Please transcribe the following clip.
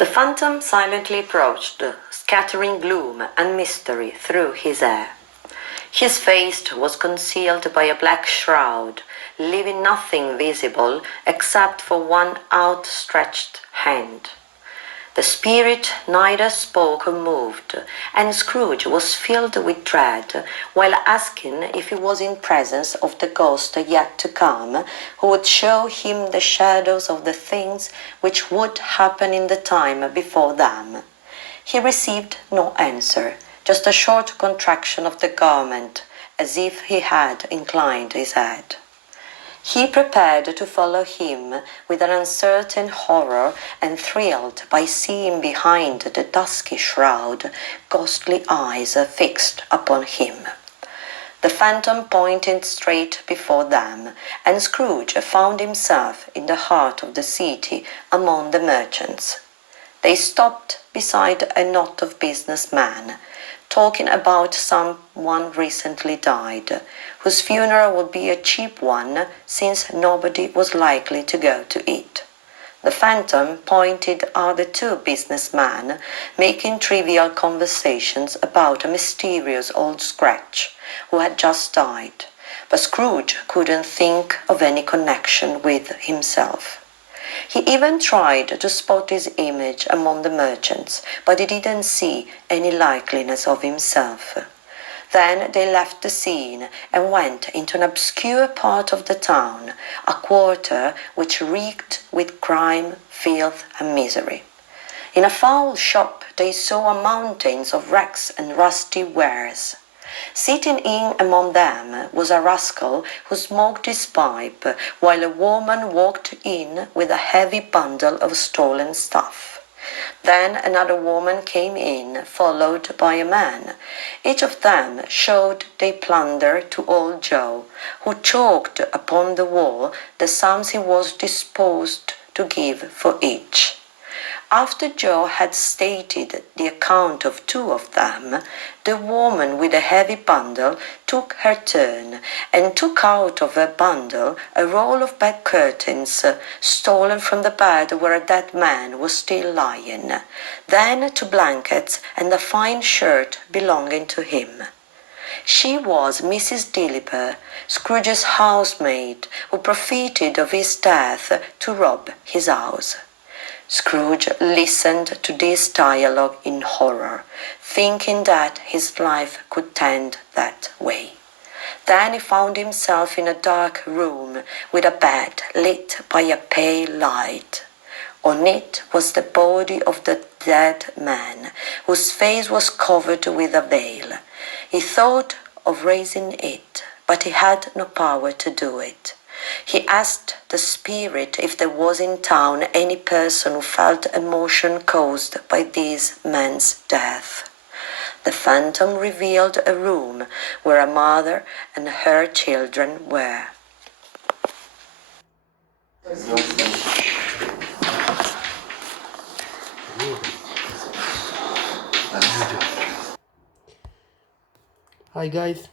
The phantom silently approached, scattering gloom and mystery through his air. His face was concealed by a black shroud, leaving nothing visible except for one outstretched hand. The spirit neither spoke or moved, and Scrooge was filled with dread, while asking if he was in presence of the ghost yet to come, who would show him the shadows of the things which would happen in the time before them. He received no answer, just a short contraction of the garment, as if he had inclined his head. He prepared to follow him with an uncertain horror and thrilled by seeing behind the dusky shroud ghostly eyes fixed upon him. The phantom pointed straight before them, and Scrooge found himself in the heart of the city among the merchants. They stopped beside a knot of businessmen, talking about someone recently died, whose funeral would be a cheap one since nobody was likely to go to it. The phantom pointed at the two businessmen, making trivial conversations about a mysterious old scratch who had just died, but Scrooge couldn't think of any connection with himself. He even tried to spot his image among the merchants, but he didn't see any likeliness of himself. Then they left the scene and went into an obscure part of the town, a quarter which reeked with crime, filth, and misery. In a foul shop they saw mountains of wrecks and rusty wares. Sitting in among them was a rascal who smoked his pipe, while a woman walked in with a heavy bundle of stolen stuff. Then another woman came in, followed by a man. Each of them showed their plunder to old Joe, who chalked upon the wall the sums he was disposed to give for each. After Joe had stated the account of two of them, the woman with the heavy bundle took her turn and took out of her bundle a roll of bed curtains stolen from the bed where a dead man was still lying, then two blankets and a fine shirt belonging to him. She was Mrs. Dilliper, Scrooge's housemaid, who profited of his death to rob his house. Scrooge listened to this dialogue in horror, thinking that his life could tend that way. Then he found himself in a dark room with a bed lit by a pale light. On it was the body of the dead man, whose face was covered with a veil. He thought of raising it, but he had no power to do it. He asked the spirit if there was in town any person who felt emotion caused by this man's death. The phantom revealed a room where a mother and her children were. Hi guys,